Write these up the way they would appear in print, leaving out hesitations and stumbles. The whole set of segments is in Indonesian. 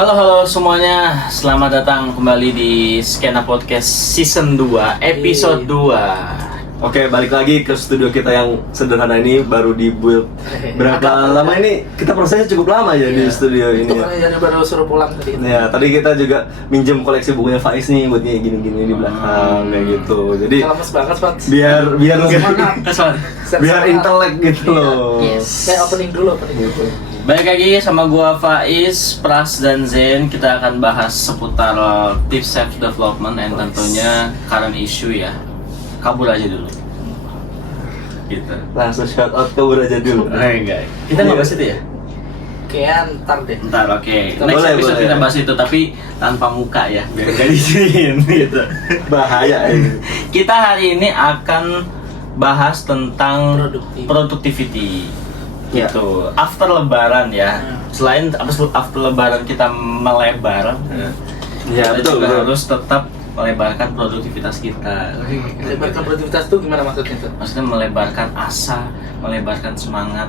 Halo semuanya, selamat datang kembali di Skena Podcast Season 2, Episode 2. Oke, balik lagi ke studio kita yang sederhana ini, baru dibuild. Berapa lama ini? Kita prosesnya cukup lama ya di studio ini. Itu karena baru suruh pulang tadi. Ya, tadi kita juga minjem koleksi bukunya Faiz nih buat kayak gini-gini di belakang kayak gitu. Jadi lemes banget, Pak. biar intelek gitu loh. Yes. Kayak opening dulu. Balik lagi sama gua Faiz, Pras dan Zen. Kita akan bahas seputar tips self development dan tentunya current issue ya. Kabur aja dulu. Gitu. Langsung shout out ke aja dulu. Enggak. Kita nggak bahas itu ya? Kayaknya ntar deh. Ntar oke. Next Boleh, episode boleh. kita bahas itu tapi tanpa muka ya, biar nggak disini gitu. Bahaya ini. Kita hari ini akan bahas tentang productivity. Ya. Gitu. After lebaran ya. Selain after lebaran kita melebar, Ya, kita betul, juga betul. harus tetap melebarkan produktivitas kita. Melebarkan produktivitas itu gimana maksudnya tuh? Maksudnya melebarkan asa, melebarkan semangat.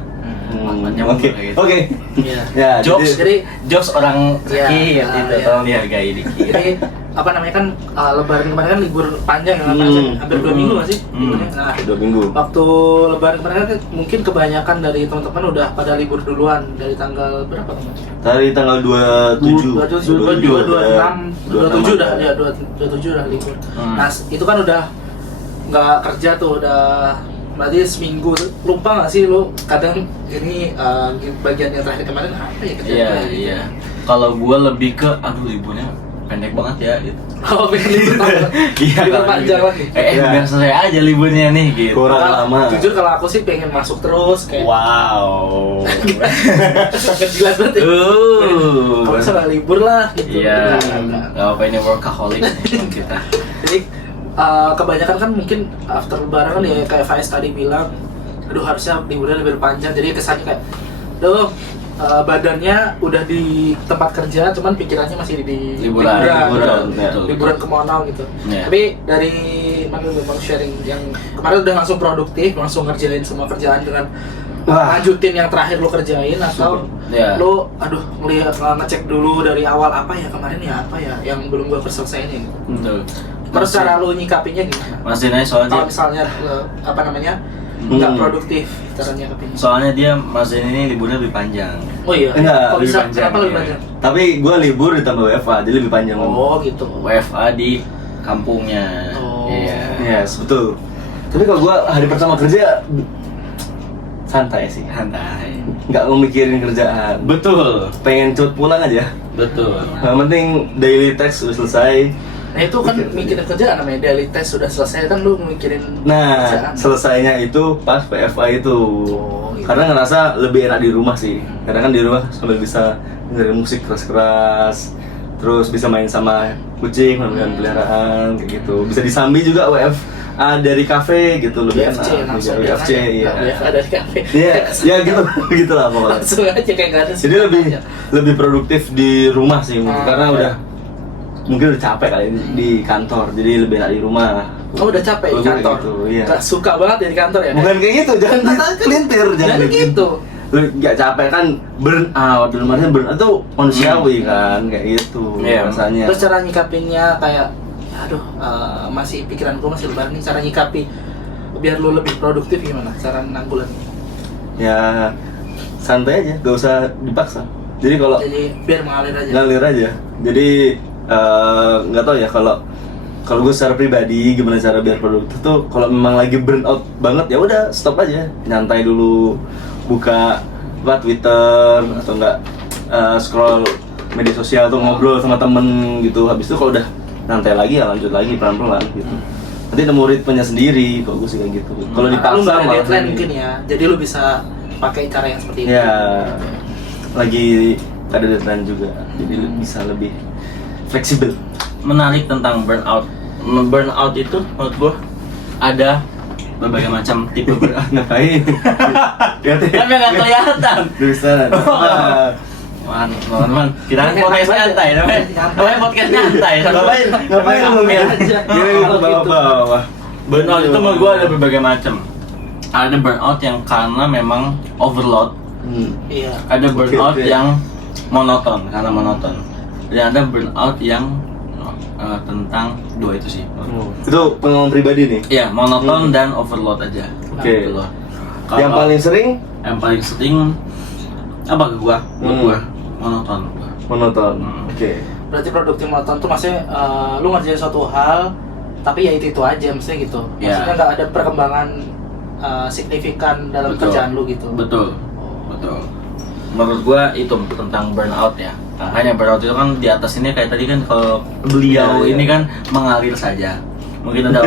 Makanya Oke. gitu. Oke. Iya. Ya, Jokes, jadi- jokes orang Iya, sakit itu iya. tolong dihargai dikit. Jadi apa namanya kan lebaran kemarin kan libur panjang ya, hampir 2 minggu nggak sih? Liburnya? Nah, 2 minggu. waktu lebaran kemarin kan mungkin kebanyakan dari teman-teman udah pada libur duluan dari tanggal berapa teman? Dari tanggal 27. 27 dah ya 27 udah libur. Nah itu kan udah nggak kerja tuh, udah berarti seminggu. Lupa nggak sih lu kadang ini bagian yang terakhir kemarin apa ya kerjaan? Iya, iya. Kalau gua lebih ke aduh liburnya pendek banget ya gitu. Oh pengen libur Iya, libur kalau panjang gitu. lagi. Iya. Biar selesai aja liburnya nih gitu. Kurang Kalau- lama. Jujur kalau aku sih pengen masuk terus kayak Wow. sangat jelas banget ya. Kalau bisa nggak libur lah gitu. Iya. Nah, Gak apa ini workaholic kita. Jadi kebanyakan kan mungkin after lebaran kan ya kayak Faiz tadi bilang, aduh harusnya liburnya lebih panjang. Jadi kesannya kayak, aduh badannya udah di tempat kerja, cuman pikirannya masih di Liburan. Betul. liburan ke Monaw gitu. Iya. Tapi dari mana memang sharing yang kemarin udah langsung produktif, langsung ngerjain semua kerjaan dengan Wah. lanjutin yang terakhir lo kerjain atau Iya. lo aduh ngecek dulu dari awal apa ya kemarin ya apa ya yang belum gua selesaiin. Betul. Terus cara lu nyikapinya gimana? Mas Dinai Kalau soalnya misalnya apa namanya nggak produktif cara nyikapinnya? soalnya dia Mas Dinai ini liburnya lebih panjang. Oh iya. Enggak, Kok lebih bisa? panjang, Kenapa lebih iya. panjang? Tapi gue libur ditambah WFA, jadi lebih panjang. Oh gitu. WFA di kampungnya. Oh. Iya. Yes, betul. Tapi kalau gue hari pertama kerja santai sih, Santai. nggak memikirin kerjaan. Betul. Pengen cepet pulang aja. Betul. Yang penting daily task udah selesai. Nah itu kan mikirin kerjaan namanya daily test sudah selesai kan lu mikirin Nah, kerjaan. selesainya itu pas WFA itu. Oh, gitu. Karena ngerasa lebih enak di rumah sih. Karena kan di rumah sambil bisa dengerin musik keras-keras, terus bisa main sama kucing, main peliharaan kayak gitu. Bisa disambi juga WFA dari kafe gitu, lebih WFC enak. langsung WFC, iya. WFA dari kafe. Iya, ya gitu, gitu lah pokoknya. Langsung aja kayak nggak ada. Jadi lebih produktif di rumah sih, mungkin. Karena udah mungkin udah capek kali di kantor, jadi lebih enak di rumah. Oh udah capek di Kayak kantor. gitu, iya. Nggak suka banget ya di kantor ya? Bukan kayak gitu, jangan kelintir, Jangan gitu. Lu nggak capek kan burn out, dalam artian burn out tuh manusiawi kan, kayak gitu Iya. rasanya. Terus cara nyikapinnya kayak, aduh masih pikiran gue masih lebaran nih, cara nyikapi biar lu lebih produktif gimana? Cara nanggulannya? Ya santai aja, gak usah dipaksa. Jadi kalau Jadi biar mengalir aja. ngalir aja. Jadi nggak tahu ya kalau gue secara pribadi gimana cara biar produktif tuh kalau memang lagi burn out banget ya udah stop aja, nyantai dulu, buka Twitter atau enggak scroll media sosial tuh, ngobrol sama temen gitu. Habis itu kalau udah nyantai lagi ya lanjut lagi pelan-pelan gitu. Nanti nemu ritmenya sendiri, kalau gue sih kayak gitu. Kalau Lu dipaksa nggak ada malah deadline ini. mungkin ya, jadi lu bisa pakai cara yang seperti itu. Ya, lagi ada deadline juga, jadi bisa lebih fleksibel. Menarik tentang burnout. Burnout itu menurut gua ada berbagai macam tipe burnout. Ngapain? Kan nggak kelihatan. Bisa. Man, kita kan podcast nyantai, namanya podcast nyantai. Ngapain lu ya? Gini Kalau ke bawah-bawah. Burnout itu menurut gua ada berbagai macam. Ada burnout yang karena memang overload. Iya. Ada burnout Oke. yang monoton, karena monoton. dan ada burnout yang tentang dua itu sih. Itu pengalaman pribadi nih. Iya, monoton dan overload aja. Oke. Gitu loh. Yang paling sering yang paling sering apa ke gua? Buat gua monoton. monoton. Hmm. Oke. Berarti produktif monoton tuh maksudnya lu ngerjain suatu hal tapi ya itu aja maksudnya gitu. Ya. Maksudnya nggak ada perkembangan signifikan dalam Betul. kerjaan lu gitu. Betul. Betul. Menurut gua itu tentang burnout ya. Makanya burnout itu kan di atas ini kayak tadi kan kalau beliau Iya, iya. ini kan mengalir saja. Mungkin ada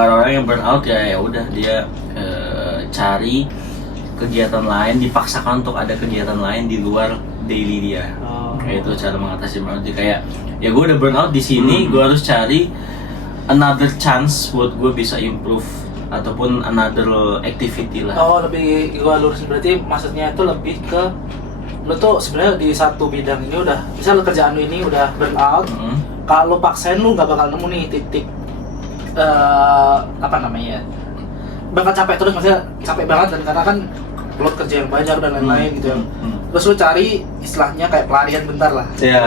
orang-orang yang burnout ya udah dia cari kegiatan lain, dipaksakan untuk ada kegiatan lain di luar daily dia. Oh. Kayak itu cara mengatasi burnout. Jadi kayak ya gue udah burnout di sini, gue harus cari another chance buat gue bisa improve ataupun another activity lah. Oh, lebih gua lurusin berarti maksudnya itu lebih ke lu tuh sebenarnya di satu bidang ini udah misal kerjaan lu ini udah burnout. Hmm. Kalau lu paksain lu nggak bakal nemu nih titik apa namanya ya, bakal capek terus, maksudnya capek banget dan karena kan load kerja yang banyak dan lain-lain gitu ya. Terus lu cari istilahnya kayak pelarian bentar lah. Iya.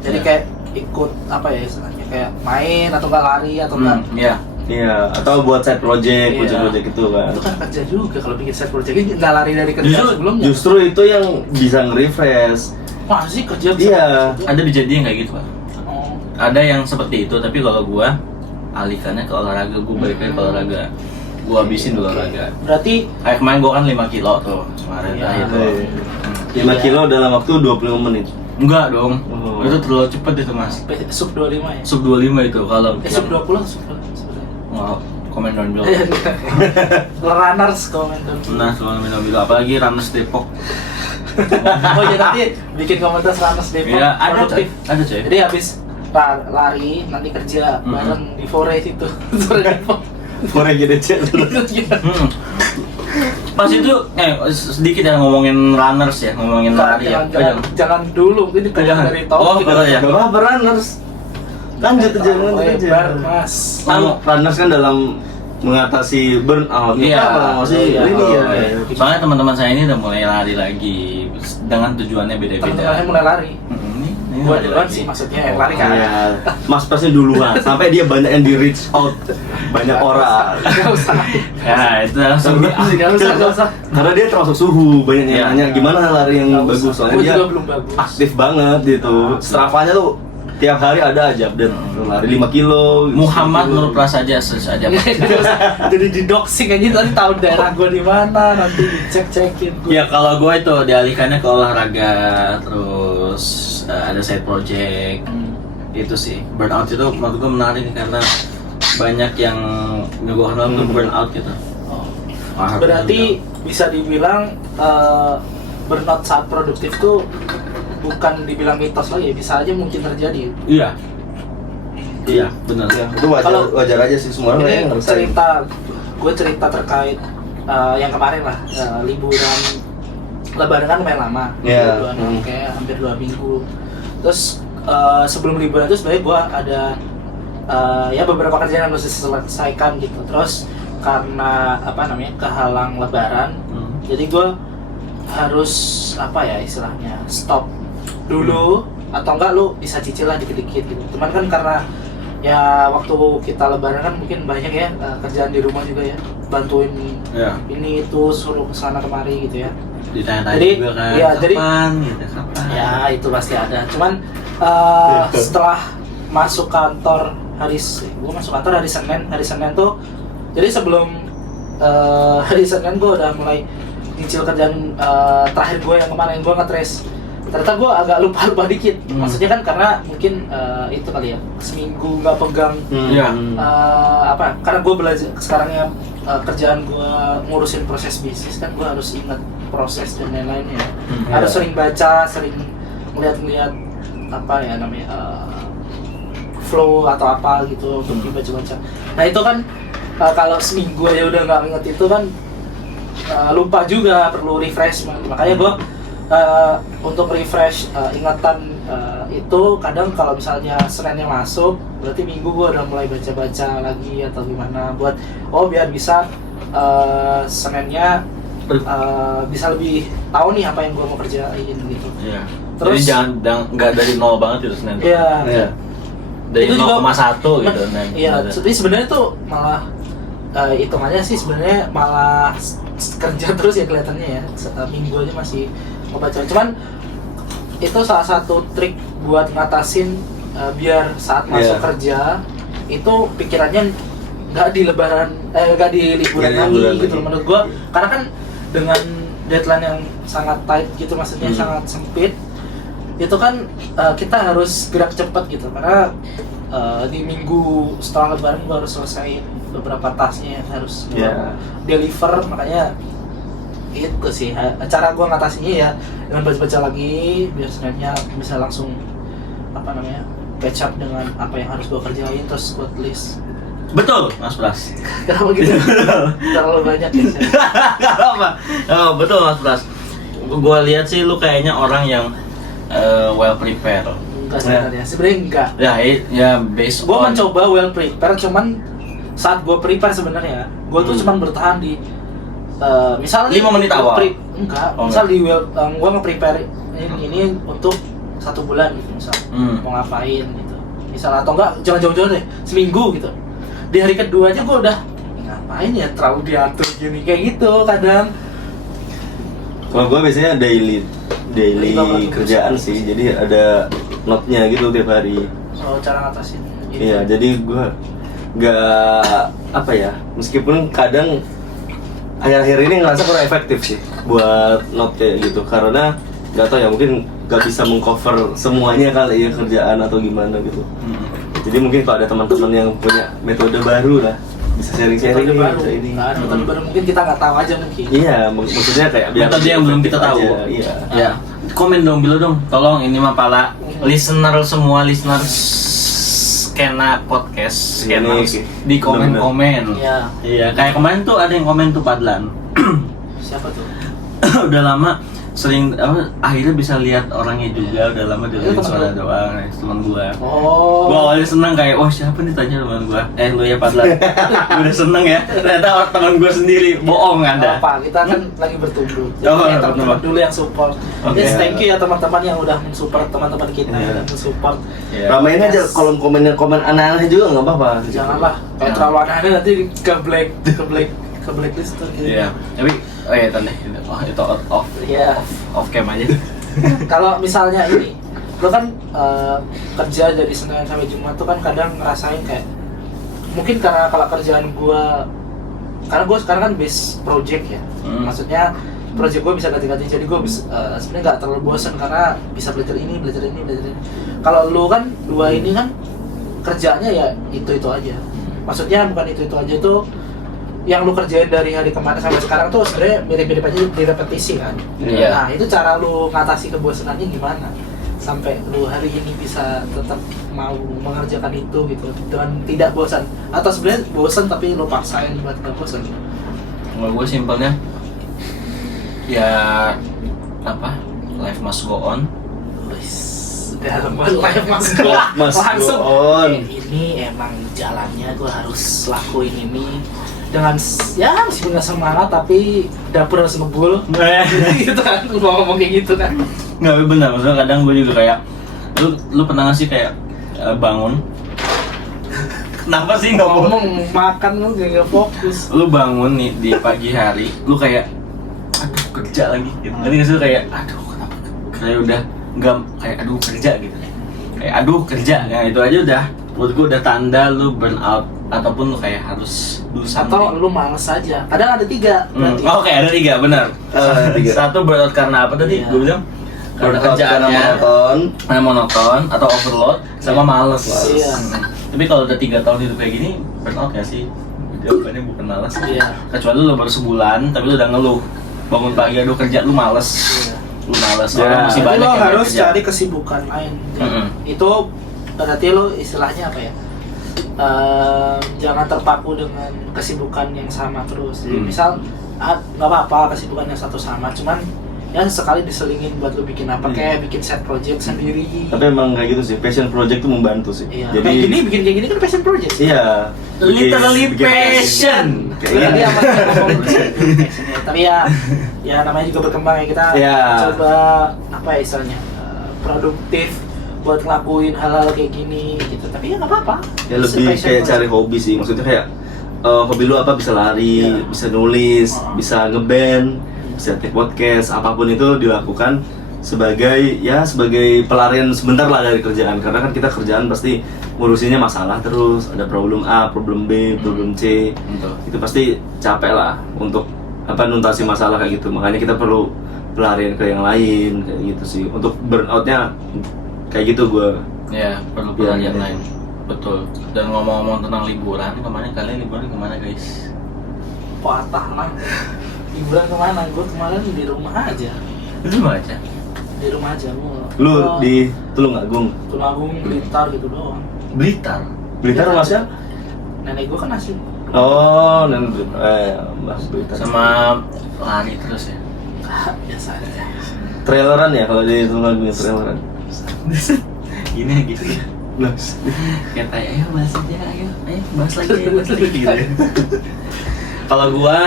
Jadi Iya. kayak ikut apa ya istilahnya kayak main atau enggak lari atau enggak. Ya. Iya, atau buat side project, Iya. project itu kan. Itu kan kerja juga kalau bikin set project ini nggak lari dari kerja sebelumnya. Justru itu yang bisa nge-refresh. Wah sih kerja bisa Iya. gitu. Ada kejadian kayak gitu Pak. Oh. Ada yang seperti itu, tapi kalau gua alihkannya ke olahraga, gua balik lagi ke olahraga. Gua habisin dulu olahraga. Berarti Kayak kemarin gua kan 5 kilo tuh kemarin Iya. terakhir tuh. 5 Iya. kilo dalam waktu 25 menit. Enggak dong. Oh. Itu terlalu cepat itu Mas. sub 25 ya. Sub 25 itu kalau Sub 20 sub 20 sebenarnya. Wow, komen down dulu. Runners komentar. Nah, soal minum dulu apalagi Runners Depok. Oh iya nanti bikin komentar Runners Depok. Iya, ada coy. produktif. Ada coy. Jadi habis lari nanti kerja bareng di Forest itu. Sore Depok. Korek gitu Hmm. Pas itu sedikit ya ngomongin runners ya, ngomongin lari ya. Jangan dulu, ini Jangan. dari topik. Oh, betul ya. Gak apa-apa runners. Lanjut aja, lanjut aja. Lebar, Mas. Runners kan dalam mengatasi burnout. Iya. Apa masih Iya. ini ya. Soalnya teman-teman saya ini udah mulai lari lagi dengan tujuannya beda-beda. Teman-temannya mulai lari. Ini Gua lari duluan lagi. sih maksudnya yang lari kan. Iya. Mas pasti duluan sampai dia banyak yang di reach out banyak orang. Gak usah. Ya, itu langsung Gak usah. Karena dia termasuk suhu, banyak yang Iya. nanya gimana lari yang Nggak bagus, usah. soalnya Gua dia juga belum bagus. aktif banget gitu. Strafanya tuh tiap hari ada aja update, lari 5 kilo. Muhammad 10 kilo. Nur Prasaja saja. Jadi di doxing aja tadi tahu daerah gue di mana, nanti dicek-cekin gue. Ya kalau gue itu dialihkannya ke olahraga, terus ada side project. Itu sih burnout itu menurut gue menarik karena banyak yang gue kenal tuh burnout gitu. Oh. Wah, Berarti bisa dibilang burnout saat produktif tuh bukan dibilang mitos lagi, bisa aja mungkin terjadi. iya, iya benar. Ya, itu wajar, Kalau- wajar aja sih semua orang yang Ini ngerasain. gue cerita terkait yang kemarin lah, liburan Lebaran kan lumayan lama, Iya. kayak hampir 2 minggu. Terus sebelum liburan itu sebenarnya gue ada ya beberapa kerjaan yang harus diselesaikan gitu. Terus karena apa namanya kehalang Lebaran, jadi gue harus apa ya istilahnya stop dulu atau enggak lu bisa cicil lah dikit-dikit gitu. Cuman kan karena ya waktu kita Lebaran kan mungkin banyak ya kerjaan di rumah juga ya, bantuin Ya, ini itu suruh kesana kemari gitu ya. ditanya-tanya Jadi, juga kan. iya, jadi- kapan gitu, kapan. Ya itu pasti ada. Cuman setelah masuk kantor gue masuk kantor hari Senin tuh, jadi sebelum hari Senin gue udah mulai nyicil kerjaan terakhir gue yang kemarin gue nge-trace. Ternyata gue agak lupa dikit. Maksudnya kan karena mungkin itu kali ya, seminggu nggak pegang Iya. apa? Karena gue belajar sekarang ya kerjaan gue ngurusin proses bisnis kan, gue harus ingat proses dan lain-lainnya. Harus sering baca, sering ngeliat apa ya namanya flow atau apa gitu untuk dibaca-baca. Nah itu kan kalau seminggu aja udah nggak inget itu kan lupa juga, perlu refreshment. Makanya gue untuk refresh ingatan itu kadang kalau misalnya Seninnya masuk, berarti Minggu gue udah mulai baca-baca lagi atau gimana buat biar bisa Seninnya bisa lebih tahu nih apa yang gue mau kerjain gitu. Iya. Jadi nggak dari nol banget itu Senin. Iya. Iya. Dari Itu juga- 0,1 gitu Nen. Iya, jadi sebenarnya tuh malah hitungannya sih sebenarnya malah kerja terus ya kelihatannya ya. Minggu aja masih ngebaca. Cuman itu salah satu trik buat ngatasin biar saat masuk Iya. kerja itu pikirannya nggak di lebaran, nggak di liburan Nggak di lagi liburan gitu lagi. menurut gua. Karena kan dengan deadline yang sangat tight gitu, maksudnya Hmm. sangat sempit, itu kan kita harus gerak cepat gitu karena di minggu setelah lebaran gua harus selesai beberapa tasnya yang harus gua Yeah. deliver. Makanya itu sih cara gua ngatasinnya ya dengan baca-baca lagi biar sebenarnya bisa langsung apa namanya catch up dengan apa yang harus gua kerjain, terus buat list. Betul, Mas Pras. Kenapa gitu? Terlalu banyak ya. Gak apa. Oh, betul Mas Pras. Gua lihat sih lu kayaknya orang yang well prepared. Enggak sebenarnya, sebenarnya enggak. Ya based Gue on mencoba well prepare, cuman saat gue prepare sebenarnya, gue tuh cuman bertahan di misalnya 5 menit awal? Enggak, Oh, misal di gue nge-prepare ini untuk 1 bulan gitu, misal mau ngapain gitu, misal atau enggak jangan jauh-jauh deh, seminggu gitu. Di hari kedua aja gue udah ngapain ya terlalu diatur gini kayak gitu kadang. Kalau gue biasanya daily kerjaan sih, jadi ada note-nya gitu tiap hari. Oh, cara ngatasin. Iya, jadi gue nggak apa ya, meskipun kadang akhir-akhir ini ngerasa kurang efektif sih buat note kayak gitu, karena nggak tahu ya, mungkin nggak bisa mengcover semuanya kali ya kerjaan atau gimana gitu. Jadi mungkin kalau ada teman-teman yang punya metode baru lah, bisa sharing-sharing Metode nih, baru, bisa ini. kan? Metode baru mungkin kita nggak tahu aja mungkin. Iya, maksudnya kayak biar metode yang belum kita efektif tahu. aja, Iya. Ya. Komen dong, Bilo dong. Tolong ini mah pala listener semua, listener skena podcast, skena Ini, di komen-komen. Iya. Iya, kayak kemarin tuh ada yang komen tuh Padlan. Siapa tuh? Udah lama sering akhirnya bisa lihat orangnya juga, udah lama dengerin Itu temen suara lu? doang, teman gua. Oh. Gua awalnya seneng kayak, wah siapa nih tanya teman gua? Lu ya Padlan. Gua udah seneng ya. Ternyata orang teman gua sendiri bohong ada. Apa? Kita kan lagi bertumbuh. Jadi Oh, ya, teman-teman bertumbuh. dulu yang support. Oke. Yes, thank you ya teman-teman yang udah mensupport teman-teman kita Iya. yang mensupport. Iya. Ramein aja kolom komennya, komen aneh-aneh juga nggak apa-apa. Janganlah kayak Jangan. terlalu aneh-aneh nanti ke blacklist tuh. gitu. Iya, tapi ya tadi itu off Iya. off cam aja. Kalau misalnya ini, lo kan kerja dari Senin sampai Jumat tuh kan kadang ngerasain kayak mungkin karena kalau kerjaan gua, karena gua sekarang kan base project ya, maksudnya project gua bisa ganti-ganti, jadi gua bisa sebenarnya nggak terlalu bosan karena bisa belajar ini. Kalau lu kan dua ini kan kerjanya ya itu aja, maksudnya bukan itu aja tuh yang lu kerjain dari hari kemarin sampai sekarang tuh sebenarnya mirip-mirip aja, direpetisi kan. Iya. Nah itu cara lu ngatasi kebosanannya gimana sampai lu hari ini bisa tetap mau mengerjakan itu gitu dengan tidak bosan, atau sebenarnya bosan tapi lu paksain buat gak bosan? Kalau gue simpelnya ya apa, life must go on. Sudah live mas gua Life must go langsung on. ini emang jalannya gua harus lakuin ini dengan ya meskipun nggak semangat tapi dapur harus ngebul gitu kan, lu mau ngomong kayak gitu kan. Nggak, benar, maksudnya kadang gue juga kayak lu pernah nggak sih kayak bangun kenapa sih Ngomong makan lu gak fokus. lu bangun nih di pagi hari, lu kayak aduh kerja lagi gitu. Nanti nggak sih lu kayak aduh kenapa, kayak udah nggak kayak aduh kerja gitu, kayak aduh kerja ya, itu aja udah menurut gue udah tanda lu burn out ataupun lu kayak harus do something. Atau lu males aja. Kadang ada 3 berarti. Oke, ada 3, benar. Tiga. Satu burn out karena apa tadi? Iya. Gue bilang karena Burnout karena kerjaannya monoton. monoton atau overload sama males. Iya. Tapi kalau udah 3 tahun hidup kayak gini, burn out gak sih? Jawabannya bukan males. Iya. Kecuali lu baru sebulan, tapi lu udah ngeluh. Bangun pagi, aduh kerja, lu males. Iya. Lu males. Ya. Orang masih Jadi banyak lo yang harus kerja. cari kesibukan lain. Mm-mm. Itu berarti lo istilahnya apa ya? Jangan terpaku dengan kesibukan yang sama terus. Jadi misal nggak apa-apa kesibukan yang satu sama, cuman ya sekali diselingin buat lo bikin apa, kayak bikin set project sendiri. Tapi emang kayak gitu sih, passion project tuh membantu sih. Iya. Jadi Kayak gini bikin kayak gini kan passion project. iya. Literally Bikin passion. Kayak Berarti gini. apa yang ngomong passionnya. Tapi ya namanya juga berkembang ya, kita Iya. coba apa ya istilahnya, produktif buat ngelakuin hal-hal kayak gini gitu. Tapi ya nggak apa-apa. Ya lebih Passion kayak gua. cari hobi sih, maksudnya kayak hobi lu apa, bisa lari, Iya. bisa nulis, bisa ngeband, bisa take podcast, apapun itu dilakukan sebagai pelarian sebentar lah dari kerjaan. Karena kan kita kerjaan pasti ngurusinnya masalah terus, ada problem A, problem B, problem C. Betul. Itu pasti capek lah untuk nuntasi masalah kayak gitu. Makanya kita perlu pelarian ke yang lain kayak gitu sih. Untuk burnoutnya kayak gitu gue. Ya, perlu Iya, pelarian iya. lain. Betul. Dan ngomong-ngomong tentang liburan, kemarin kalian liburan kemana guys? Patah lah. Liburan kemana? Gue kemarin di rumah aja. Itu mana aja? Di rumah aja gue. Lu di Tulungagung. Tulungagung, Blitar gitu doang. Blitar. Blitar Iya. Mas ya? Nenek gue kan asli. Oh, dan Mas Blitar. Sama lari terus ya. Biasa aja. traileran ya kalau di Tulungagung ya, traileran. Gini gitu ya. Mas. Kata ayo bahas aja, ayo bahas lagi gitu. Kalau gua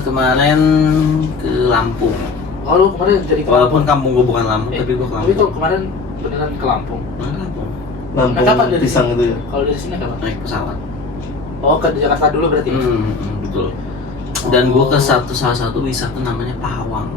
kemarin ke Lampung. Oh lu kemarin jadi ke Walaupun Lampung? kampung gua bukan Lampung, tapi gua ke Tapi kalau Lampung. kemarin beneran ke Lampung. Mana Lampung? Lampung Kapan dari pisang sini? itu ya. Kalau dari sini kapan? Naik pesawat. Oh ke Jakarta dulu berarti. Betul. Dan gua ke salah satu wisata namanya Pahawang.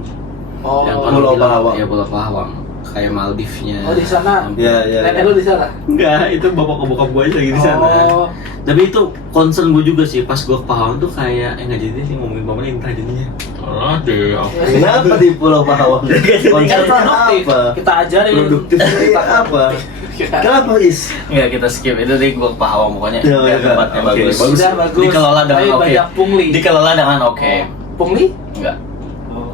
Oh. Yang Pulau orang bilang- Pahawang. Iya, Pulau Pahawang. Kayak Maldivnya. Oh, di sana? Iya, iya. Nenek lu di sana? Enggak, itu bapak gua aja lagi di sana. Oh. Tapi itu concern gue juga sih, pas gue ke Pahawang tuh kayak nggak jadi sih ngomongin pemerintah jadinya. Oh deh, Kenapa di Pulau Pahawang? Kan Konsepnya produktif. apa? Kita ajarin. Produktifnya Kita apa? Kita- Kenapa Is? Nggak, kita skip itu di gue ke Pahawang pokoknya. Ya, Biar ya, tempatnya oke, bagus. bagus. Udah bagus. Dikelola dengan Tapi oke. banyak pungli. Dikelola dengan oke. Pungli? Enggak.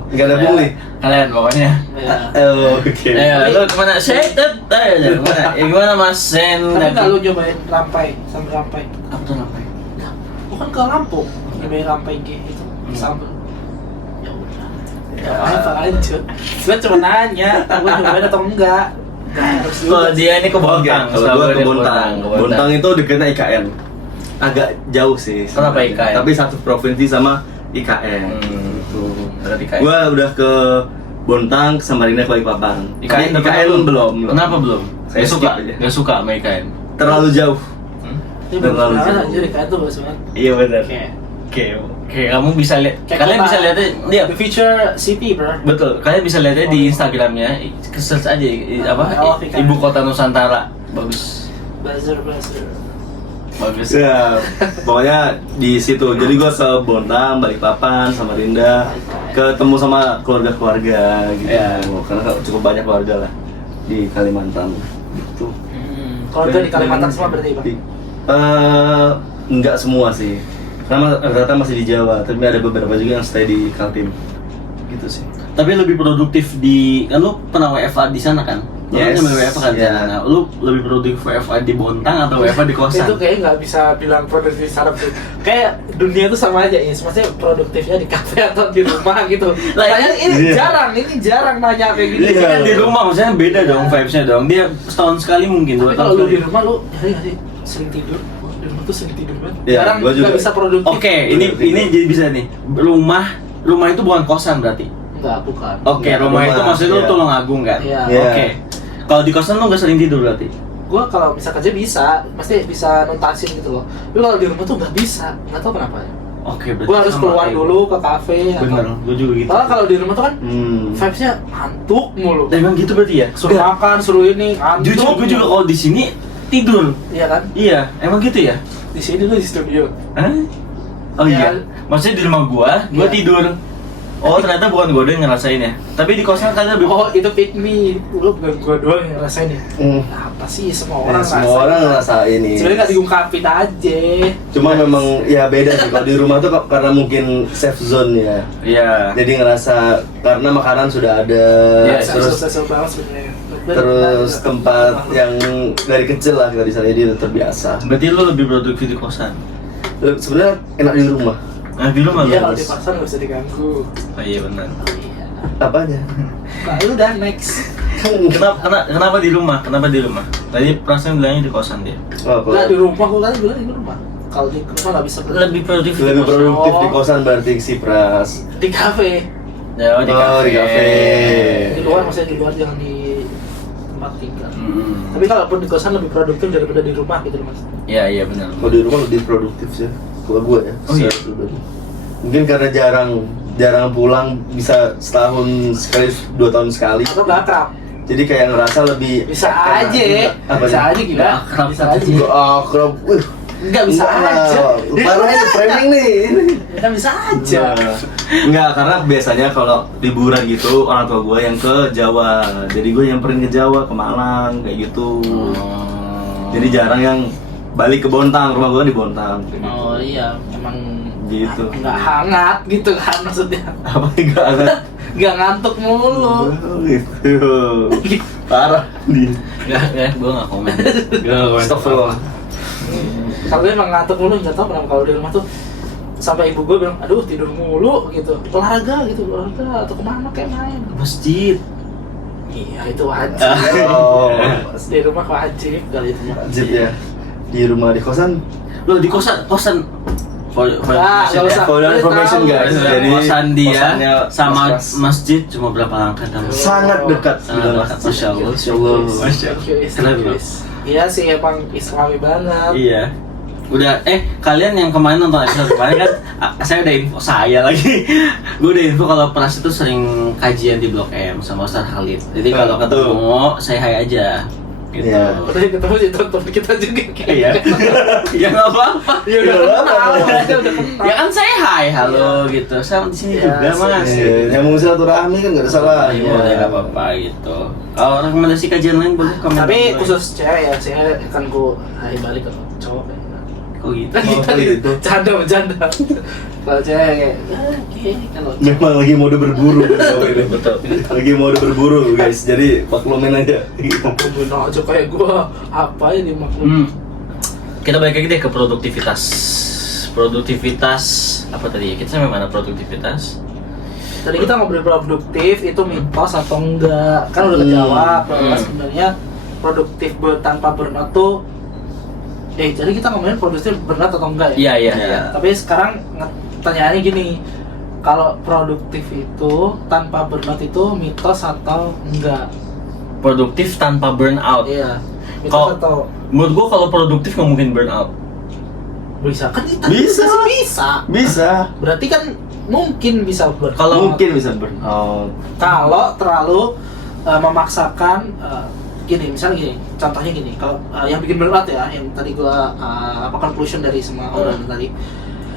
Enggak ada Ya, pungli. Kalian pokoknya. Ya. Oh, oke. Lu kemana? Gimana? Gimana Mas Zen? Tapi kalau nyobain rampai sambil rampai, Apa tuh namanya? bukan ke Lampung, nyobain rampai G itu sambil. Ya udah. Ya apa lanjut. Gue cuma nanya, gue nyobain atau enggak. Gak harus juga. Kalau dia ini ke Bontang. Kalau setahu gua gue ke dia Bontang. Bontang itu dekatnya IKN. Agak jauh sih. Kenapa sebenarnya. IKN? Tapi satu provinsi sama IKN. Gitu. Berarti kayak. Gua udah ke Bontang, ke Samarinda, ke Balikpapan. IKN, Tapi IKN belum. Kenapa belum? Saya Nggak suka, skip aja. nggak suka sama IKN. Terlalu jauh. Ini Dan lalu beneran jauh. aja di kayak itu bagus banget. Iya benar. Kayak Oke, kamu bisa lihat. kayak Kalian kota- bisa lihatnya, lihat. The future city, bro. Betul, kalian bisa lihatnya di Instagramnya. Search aja Oh, IKN. Ibu Kota Nusantara. Bagus, Buzzer. bagus. Ya, pokoknya di situ. Jadi gua ke Bontang, Balikpapan, Samarinda, ketemu sama keluarga-keluarga gitu. Ya. Karena cukup banyak keluarga lah di Kalimantan gitu. Keluarga di Kalimantan semua berarti, Bang? Enggak semua sih. Karena rata-rata masih di Jawa, tapi ada beberapa juga yang stay di Kaltim. Gitu sih. Tapi lebih produktif di, kan lu pernah WFA di sana kan? Lu kan Yes, nyampe WFA kan di yeah. sana. Lu lebih produktif WFA di Bontang atau WFA di kosan? Itu kayaknya nggak bisa bilang produktif secara sih. Kayak dunia itu sama aja ya. Maksudnya produktifnya di kafe atau di rumah gitu. Lah, Kayaknya ini iya. jarang nanya kayak gini. Ini kan di rumah maksudnya beda dong vibes-nya dong. Dia setahun sekali mungkin, Tapi 2 tahun kalau lu sekali. di rumah lu nyari nggak sih sering tidur? Wah, di rumah tuh sering tidur banget. Iya, Jarang gua juga. nggak bisa produktif. Oke, ini jadi bisa nih. Rumah itu bukan kosan berarti. Enggak, bukan. Oke, Iya, rumah itu rumah, maksudnya lu iya. Tulungagung kan? Iya. Iya. Oke. Kalau di kosan lu nggak sering tidur berarti? Gua kalau bisa kerja bisa, pasti bisa nuntasin gitu loh. Tapi kalau di rumah tuh nggak bisa, nggak tahu kenapa ya. Oke, berarti Gua harus sama keluar kayak dulu ke kafe. Bener, gua juga gitu. Soalnya kalau di rumah tuh kan Hmm. vibes-nya ngantuk mulu. Emang gitu berarti ya? Suruh makan, suruh ini, ngantuk. Jujur, gue juga kalau di sini tidur. Iya kan? Iya, emang gitu ya? Di sini lu di studio. Hah? Oh Ya. iya. Maksudnya di rumah gua Iya. tidur. Oh ternyata bukan gua doang yang ngerasain ya. Tapi di kosan kalian lebih. Oh, itu pick me. Lu bukan gua doang yang ngerasain ya. Hmm. Apa sih semua orang Semua orang ngerasain ini. Sebenarnya nggak diungkapin aja. Cuma memang ya beda sih kalau di rumah tuh karena mungkin safe zone ya. Iya. Jadi ngerasa karena makanan sudah ada, Iya, Sesel banget sebenarnya. terus tempat yang dari kecil lah kita di sana jadi udah terbiasa. Berarti lu lebih produktif di kosan. Sebenarnya enak di rumah. Nah di rumah Iya, lu. kalau di pasar nggak bisa diganggu. Oh iya benar. Iya. Apanya? Nah, udah next. Kenapa di rumah? Kenapa di rumah? Tadi perasaan bilangnya di kosan dia. Oh, Nah, kalau di rumah gua kan bilang di rumah. Kalau di rumah nggak bisa Lebih produktif di lebih kosan. produktif di Oh. kosan berarti si Pras. di kafe. Ya, oh, di Oh, kafe. di kafe. Di luar maksudnya di luar jangan di tempat tinggal. Hmm. Tapi kalaupun di kosan lebih produktif daripada di rumah gitu loh, Mas. Iya benar. Kalau di rumah lebih produktif sih kalau gue ya. Oh, iya? secara pribadi. Mungkin karena jarang pulang, bisa setahun sekali, 2 tahun sekali. Atau nggak akrab? Jadi kayak ngerasa lebih Bisa aja, Apa bisa nih? aja gila. Nggak akrab. Bisa aja. Gak akrab. Nggak bisa aja. Parah ini framing nih. Nggak bisa aja. Enggak, karena biasanya kalau liburan gitu orang tua gue yang ke Jawa. Jadi gue nyamperin ke Jawa, ke Malang kayak gitu. Jadi jarang yang balik ke Bontang, rumah gue kan di Bontang. Oh iya, emang Gitu. nggak hangat gitu kan maksudnya. Apa enggak ada? Nggak ngantuk mulu. Gitu. Parah nih. Enggak, gue nggak komen. Astagfirullah. Kalau dia emang ngantuk mulu, nggak tahu kenapa kalau di rumah tuh sampai ibu gue bilang, aduh tidur mulu gitu, olahraga atau kemana kayak main. Masjid. Iya itu wajib. Oh. Di rumah wajib kali itu mah. Wajib ya. Di rumah di kosan. Lo di kosan Ah, nggak usah. For your information guys, jadi kosan dia kosannya sama Mas Pras. masjid cuma berapa langkah dalam Sangat dekat. Sangat dekat, Masya Allah. Masya Allah. Keren, bro. Iya sih emang islami banget. Iya. Udah, kalian yang kemarin nonton episode kemarin kan, saya udah info lagi. Gue udah info kalau Pras itu sering kajian di Blok M sama Ustaz Khalid. Jadi kalau ketemu, saya hai aja. Gitu. Iya. Udah ketemu di topik kita juga. Iya. Ya nggak apa-apa. Ya udah Ya, kenal, apa-apa. udah kenal. Ya kan saya hai, halo gitu. Saya di sini Ya, juga mas. Nyambung silaturahmi kan nggak ada salah. Iya, boleh nggak apa-apa gitu. Kalau rekomendasi kajian lain boleh komen. Tapi boleh. khusus cewek ya, saya kan gue hai balik ke cowok ya. Kok gitu? Kan kita gitu. bercanda. Kalau cewek kayak, oke, kalau Memang lagi mode berburu. Betul. Lagi mode berburu guys. Jadi maklumin aja. pembunuh aja kayak gue, apa ya dimaklum. Kita balik lagi deh ke produktivitas. Produktivitas apa tadi? Kita sampai mana produktivitas? Tadi kita ngobrol produktif itu mitos atau enggak? Kan udah kejawab bahwa sebenarnya produktif tanpa burnout tuh jadi kita ngomongin produktif burnout atau enggak ya? Iya. Tapi sekarang pertanyaannya gini, kalau produktif itu tanpa burnout itu mitos atau enggak? Produktif tanpa burnout. Iya. Mitos Kalau- atau Menurut gua kalau produktif nggak mungkin burnout. bisa? Kan kita Bisa. bisa. Bisa. Berarti kan mungkin bisa burnout. Kalau Mungkin bisa burnout. Kalau terlalu memaksakan gini, misalnya gini, contohnya gini, kalau yang bikin burnout ya, yang tadi gua conclusion dari semua orang tadi.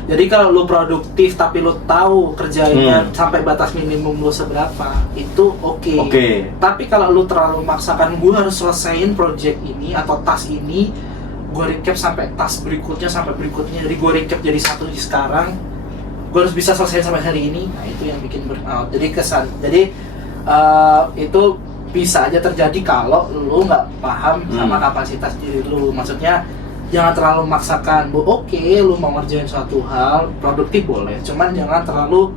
Jadi kalau lu produktif tapi lu tahu kerjainnya sampai batas minimum lu seberapa, itu oke. Oke. Tapi kalau lu terlalu memaksakan, gua harus selesaiin project ini atau task ini, gua recap sampai task berikutnya sampai berikutnya, jadi gua recap jadi satu di sekarang, gua harus bisa selesaiin sampai hari ini. Nah itu yang bikin burnout. Jadi itu bisa aja terjadi kalau lu nggak paham sama kapasitas diri lu. Maksudnya jangan terlalu memaksakan. Oke, lu mau ngerjain suatu hal produktif boleh, cuman jangan terlalu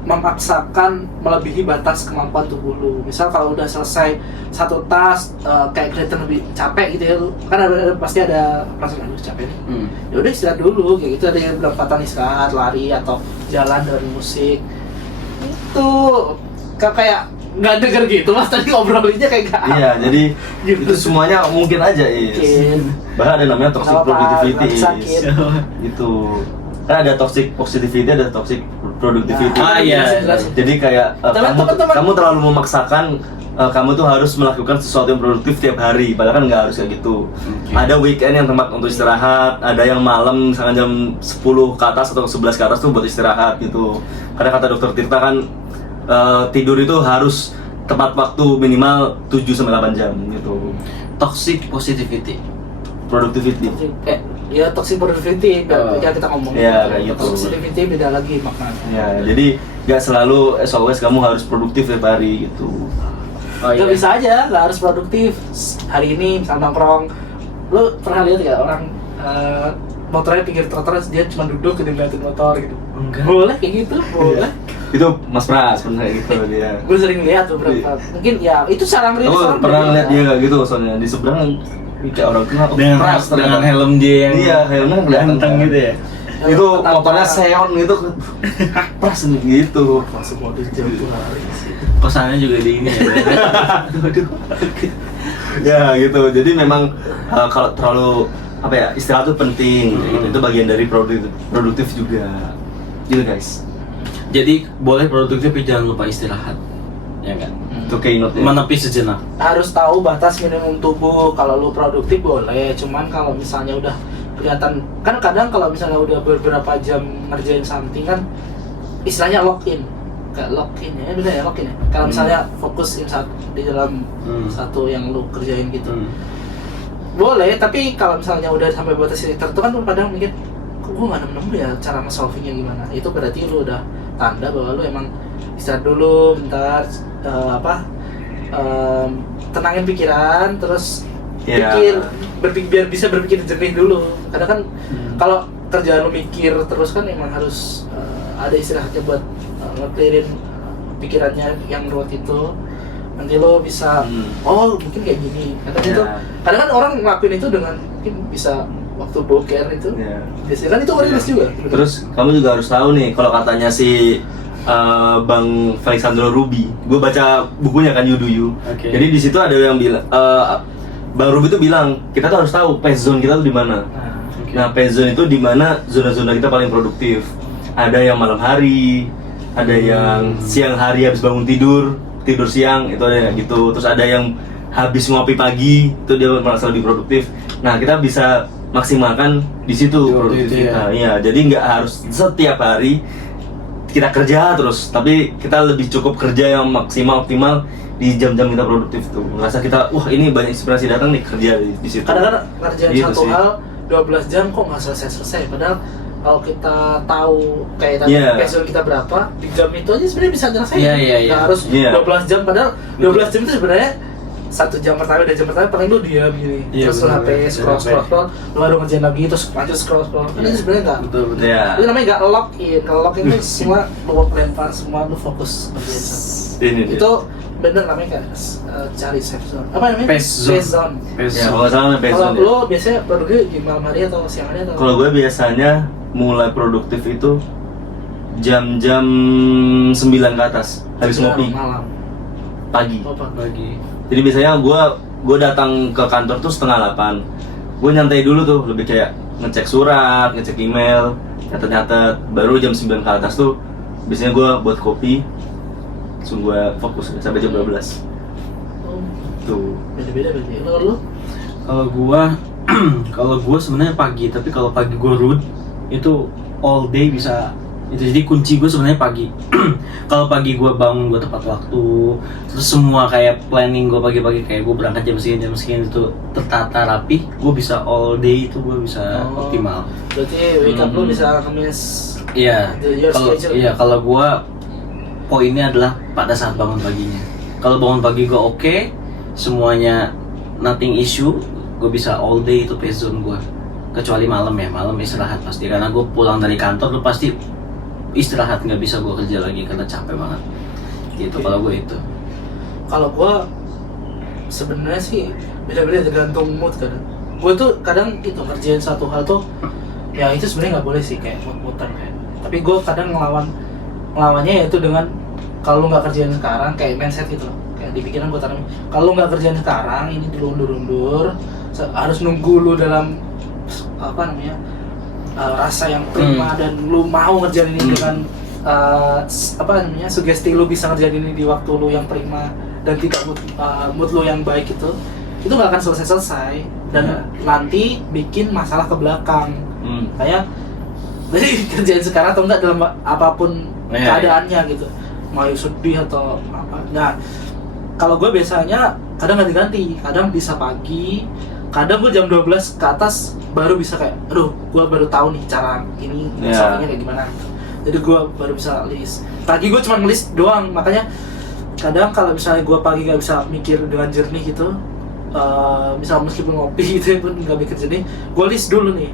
memaksakan melebihi batas kemampuan tubuh lu. Misal kalau udah selesai satu task kayak kelihatan lebih capek gitu ya, lu kan pasti ada perasaan aduh capek nih. Ya udah istirahat dulu kayak gitu, ada yang berapa istirahat, lari atau jalan dengan musik. Itu kayak nggak denger gitu mas, tadi ngobrolinnya kayak gak Iya, jadi Gitu. itu semuanya mungkin aja Mungkin. Bahkan ada namanya toxic Nggak apa-apa, productivity. lagi sakit. Gitu. Kan ada toxic positivity, ada toxic productivity. Ah, iya. Jadi kayak Teman-teman. kamu terlalu memaksakan kamu tuh harus melakukan sesuatu yang produktif tiap hari, padahal kan nggak harus kayak gitu. Ada weekend yang tempat untuk istirahat, ada yang malam misalkan jam 10 ke atas atau 11 ke atas tuh buat istirahat gitu. Karena kata dokter Tirta kan tidur itu harus tepat waktu minimal 7-8 jam gitu. toxic positivity. Productivity. ya toxic productivity yang kita ngomong. Iya, kayak gitu. Positivity beda lagi maknanya. Ya, jadi nggak selalu as always kamu harus produktif tiap hari gitu. Oh Gak bisa aja, gak harus produktif. Hari ini misal nongkrong, lu pernah lihat gak orang motornya pinggir trotoar dia cuma duduk ngeliatin motor gitu? Enggak. Boleh kayak gitu, boleh. Itu Mas Pras pernah gitu dia. Gue sering lihat beberapa. Mungkin ya itu cara ngeliat Aku orang pernah beda. lihat dia kayak gitu soalnya di seberang kayak orang kenal. Dengan helm dia yang Iya, helmnya kelihatan ganteng gitu ya. itu motornya Seon gitu pas gitu. langsung modus jauh lari sih. Kosannya juga di ini ya. Ya gitu. Jadi memang kalau terlalu apa ya, istirahat itu penting. Gitu. Itu bagian dari produktif juga. Gitu guys. Jadi boleh produktif tapi jangan lupa istirahat. Ya kan? Itu keynote-nya. Menepi sejenak. Harus tahu batas minimum tubuh. Kalau lu produktif boleh, cuman kalau misalnya udah kelihatan, kan kadang kalau misalnya udah beberapa jam ngerjain something kan istilahnya lock in, kayak lock in ya, bener ya lock in ya. Kalau misalnya fokus di dalam satu yang lu kerjain gitu, boleh. Tapi kalau misalnya udah sampai batas tertentu kan lu kadang mikir, kok gue nggak nemu ya cara nge-solvingnya gimana. Itu berarti lu udah tanda bahwa lu emang istirahat dulu bentar, tenangin pikiran, terus biar bisa berpikir jernih dulu. Karena kan kalau kerjaan lu mikir terus kan emang harus ada istirahatnya buat nge-clearin pikirannya yang ruwet itu. Nanti lo bisa oh mungkin kayak gini. Kadang kan orang ngelakuin itu dengan mungkin bisa waktu boker itu. Biasanya kan itu rilis juga. Terus kamu juga harus tahu nih, kalau katanya si Bang Felixandro Ruby, gue baca bukunya kan You Do You. Jadi di situ ada yang bilang, Bang Ruby tuh bilang kita tuh harus tahu pace zone kita tuh di mana. Nah pace zone itu di mana zona-zona kita paling produktif. Ada yang malam hari, ada yang siang hari habis bangun tidur siang, itu ada gitu. Terus ada yang habis ngopi pagi, itu dia merasa lebih produktif. Nah kita bisa maksimalkan di situ produktivitas. Iya, jadi nggak harus setiap hari kita kerja terus, tapi kita lebih cukup kerja yang maksimal optimal di jam-jam kita produktif tuh. Ngerasa kita, wah ini banyak inspirasi datang nih kerja di situ. Kadang-kadang ngerjain gitu satu sih. hal 12 jam kok nggak selesai-selesai. Padahal kalau kita tahu kayak tadi passion kita berapa, di jam itu aja sebenarnya bisa nyelesain. Nggak harus 12 jam, padahal 12 jam itu sebenarnya 1 jam pertama, 2 jam pertama paling lu diam gini, terus lu HP scroll, lu baru ngerjain lagi, terus lanjut scroll. Kan itu sebenarnya nggak. Betul. Itu namanya nggak lock in. Kalau lock in itu semua lu lempar, semua lu fokus kerjain. Itu bener namanya kayak cari safe zone. Apa namanya? Pace zone. Ya, kalau nggak salah pace Kalau zone. lo biasanya produknya di malam hari atau siang hari atau? Kalau gue biasanya mulai produktif itu jam-jam 9 ke atas, habis ngopi. Malam. Pagi. Oh, Pagi. Jadi biasanya gue datang ke kantor tuh 7:30. Gue nyantai dulu tuh, lebih kayak ngecek surat, ngecek email, nyatet-nyatet. Baru jam 9 ke atas tuh biasanya gue buat kopi. Langsung gue fokus sampai jam 12. Oh, Tuh. beda-beda berarti. Lo? Kalau gua sebenarnya pagi, tapi kalau pagi gua root itu all day bisa itu. Jadi kunci gue sebenarnya pagi. Kalau pagi gue bangun gue tepat waktu, terus semua kayak planning gue pagi-pagi, kayak gue berangkat jam segini itu tertata rapi, gue bisa all day itu gue bisa optimal. Berarti wake up lo bisa ngemis. Iya. Kalau gue poinnya adalah pada saat bangun paginya. Kalau bangun pagi gue oke, semuanya nothing issue, gue bisa all day itu pace zone gue. Kecuali malam ya, malam istirahat pasti, karena gue pulang dari kantor tuh pasti istirahat, nggak bisa gue kerja lagi karena capek banget gitu. Kalau gue itu, kalau gue sebenarnya sih beda-beda tergantung mood. Kadang gue tuh kadang itu ngerjain satu hal tuh ya itu sebenarnya nggak boleh sih, kayak mood-moodan kayak. Tapi gue kadang ngelawannya yaitu dengan kalau lu nggak kerjain sekarang, kayak mindset gitu loh, kayak di pikiran gue tanam, kalau lu nggak kerjain sekarang ini dilundur-undur, harus nunggu lu dalam apa namanya rasa yang prima dan lu mau ngerjain ini dengan apa namanya sugesti lu bisa ngerjain ini di waktu lu yang prima dan tidak mood lu yang baik itu nggak akan selesai dan nanti bikin masalah ke belakang. Kayak jadi kerjain sekarang atau enggak dalam apapun keadaannya gitu, mau sedih atau apa. Nah kalau gue biasanya kadang ganti-ganti, kadang bisa pagi, kadang gue jam 12 ke atas baru bisa kayak, aduh gue baru tahu nih cara ini solvingnya kayak gimana. Jadi gue baru bisa list. Pagi gue cuma ngelis doang, makanya kadang kalau misalnya gue pagi gak bisa mikir dengan jernih gitu, misal meskipun ngopi gitu pun gak mikir jernih, gue list dulu nih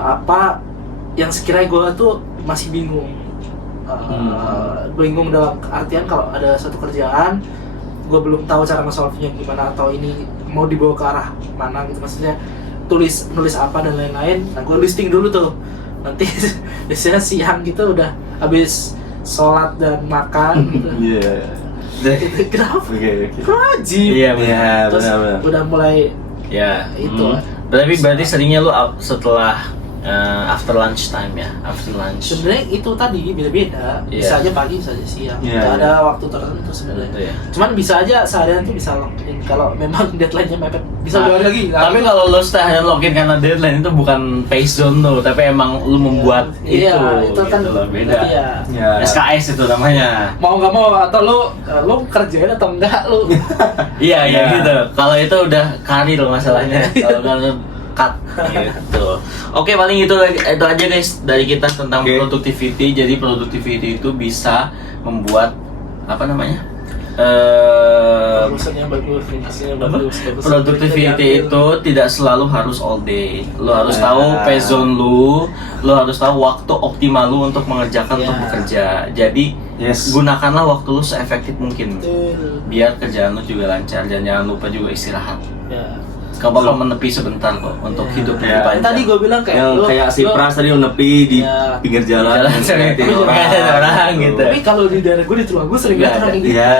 apa yang sekiranya gue tuh masih bingung. Bingung dalam artian kalau ada satu kerjaan gue belum tahu cara nge-solve-nya gimana, atau ini mau dibawa ke arah mana gitu, maksudnya nulis apa dan lain-lain. Nah gue listing dulu tuh nanti biasanya siang gitu udah habis sholat dan makan gitu. Iya. Kenapa? Oke. Wajib. Iya Iya, Terus benar. udah mulai Ya, Itu. berarti seringnya lu setelah after lunch time ya, after lunch. sebenarnya itu tadi beda-beda. Bisa Iya. aja pagi, bisa aja siang. Iya, Nggak iya. ada waktu tertentu sebenarnya. Gitu ya. Cuman bisa aja seharian tuh bisa login kalau memang deadline-nya mepet. Bisa Nah, jual lagi. Tapi kalau lu seharian login karena deadline itu bukan phase zone tuh, tapi emang lu membuat Iya, itu itu kan gitu loh, beda. berarti ya. Ya. SKS itu namanya. Mau nggak mau atau lu kerjain atau enggak lu. Iya, iya Ya. gitu. Kalau itu udah karir masalahnya. Kalau kan lu cut gitu. Oke, paling itu aja guys dari kita tentang Oke. productivity. Jadi productivity itu bisa membuat apa namanya? Promotionnya bagus, finishnya bagus. Productivity itu tidak selalu harus all day. Lu harus Ya. tahu phase zone lu harus tahu waktu optimal lu untuk mengerjakan Ya. untuk bekerja. Jadi Yes. gunakanlah waktu lu seefektif mungkin Betul. biar kerjaan lu juga lancar dan jangan lupa juga istirahat. Ya. Kau bakal menepi sebentar kok untuk Ya. hidup Ya. lebih panjang. Tadi gue bilang kayak Yang lu- kayak si lu- Pras tadi menepi di Ya. pinggir jalan. Jalan sering ngeliatin ngeliatin orang gitu. Tapi kalau di daerah gue di Tulung gue sering Nggak lihat orang ada. kayak gitu. Iya.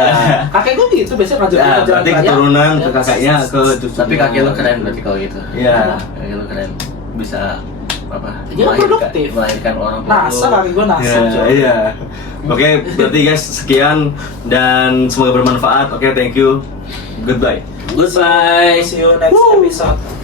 Kakek gue gitu biasanya ngajak Ya, ke jalan berarti raya. keturunan Ya, ke kakaknya ke cucunya. Tapi kaki lu keren berarti kalau gitu. Iya. Kaki lu keren. Bisa apa? Dia kan produktif. melahirkan orang tua NASA lu. kaki gue NASA. Iya, coy. iya. Oke, berarti guys sekian dan semoga bermanfaat. Oke, thank you. Goodbye. Goodbye. See you next episode.